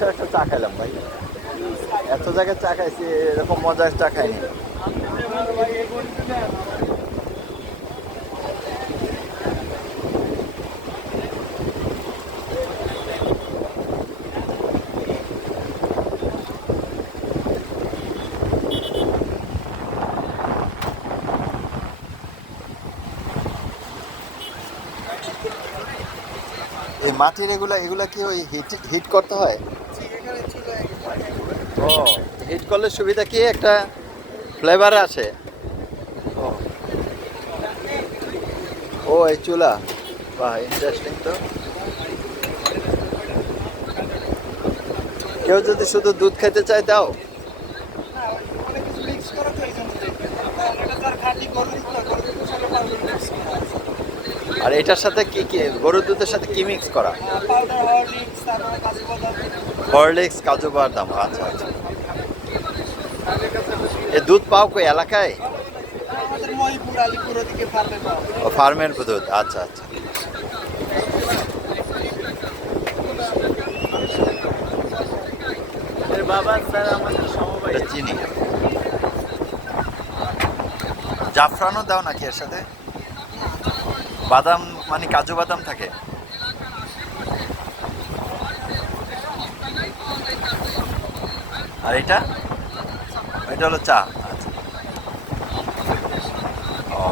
বসে একটা চা খাইলাম ভাই। এত জায়গায় চা খাইছি, এরকম মজার চা খাইনি। এই মাটির এগুলা এগুলা কি ওই হিট হিট করতে হয়? ও, হিট করলে সুবিধা কি একটা ফ্লেভার আসে? ও ও, এই চুলা, বাহ ইন্টারেস্টিং তো। কেউ যদি শুধু দুধ খেতে চায় দাও? আর এটার সাথে কি কি, গরুর দুধের সাথে কি মিক্স করা? হরলিক্স, কাজু বাদাম, আচ্ছা আচ্ছা। এ দুধ পাও কই এলাকায়? ও, ফার্মের দুধ, আচ্ছা আচ্ছা। এটা চিনি, জাফরানও দাও নাকি এর সাথে? বাদাম মানে কাজু বাদাম থাকে? আর এটা, এটা হলো চা, আচ্ছা। ও,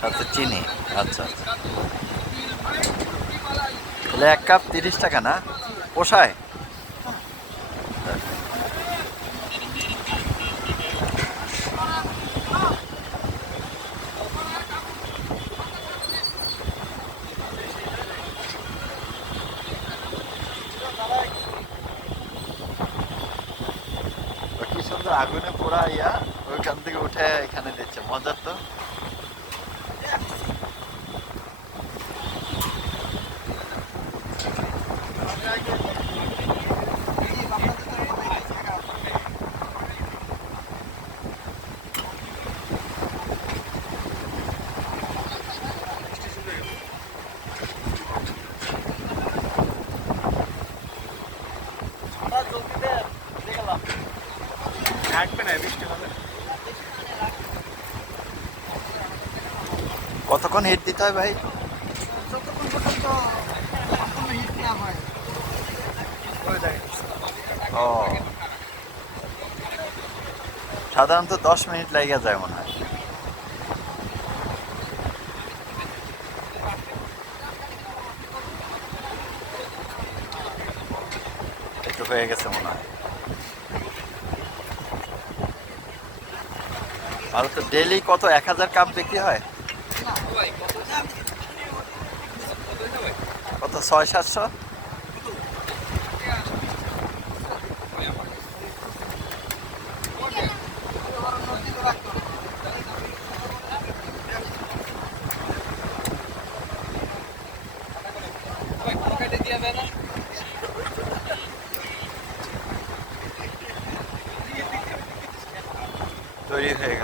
সাথে চিনি, আচ্ছা আচ্ছা। তাহলে 1 কাপ 30 টাকা না? পোষায়? কি সুন্দর আগুনে পোড়া ইয়া, ওইখান থেকে উঠে এখানে দিচ্ছে, মজার তো। কতক্ষণ হিট দিতে হয় ভাই? ও, সাধারণত 10 মিনিট লেগে যায় মনে হয়। একটু হয়ে গেছে মনে হয়। তাহলে তো ডেইলি কত 1000 কাপ বিক্রি হয়? কত, 600-700? তৈরি হয়ে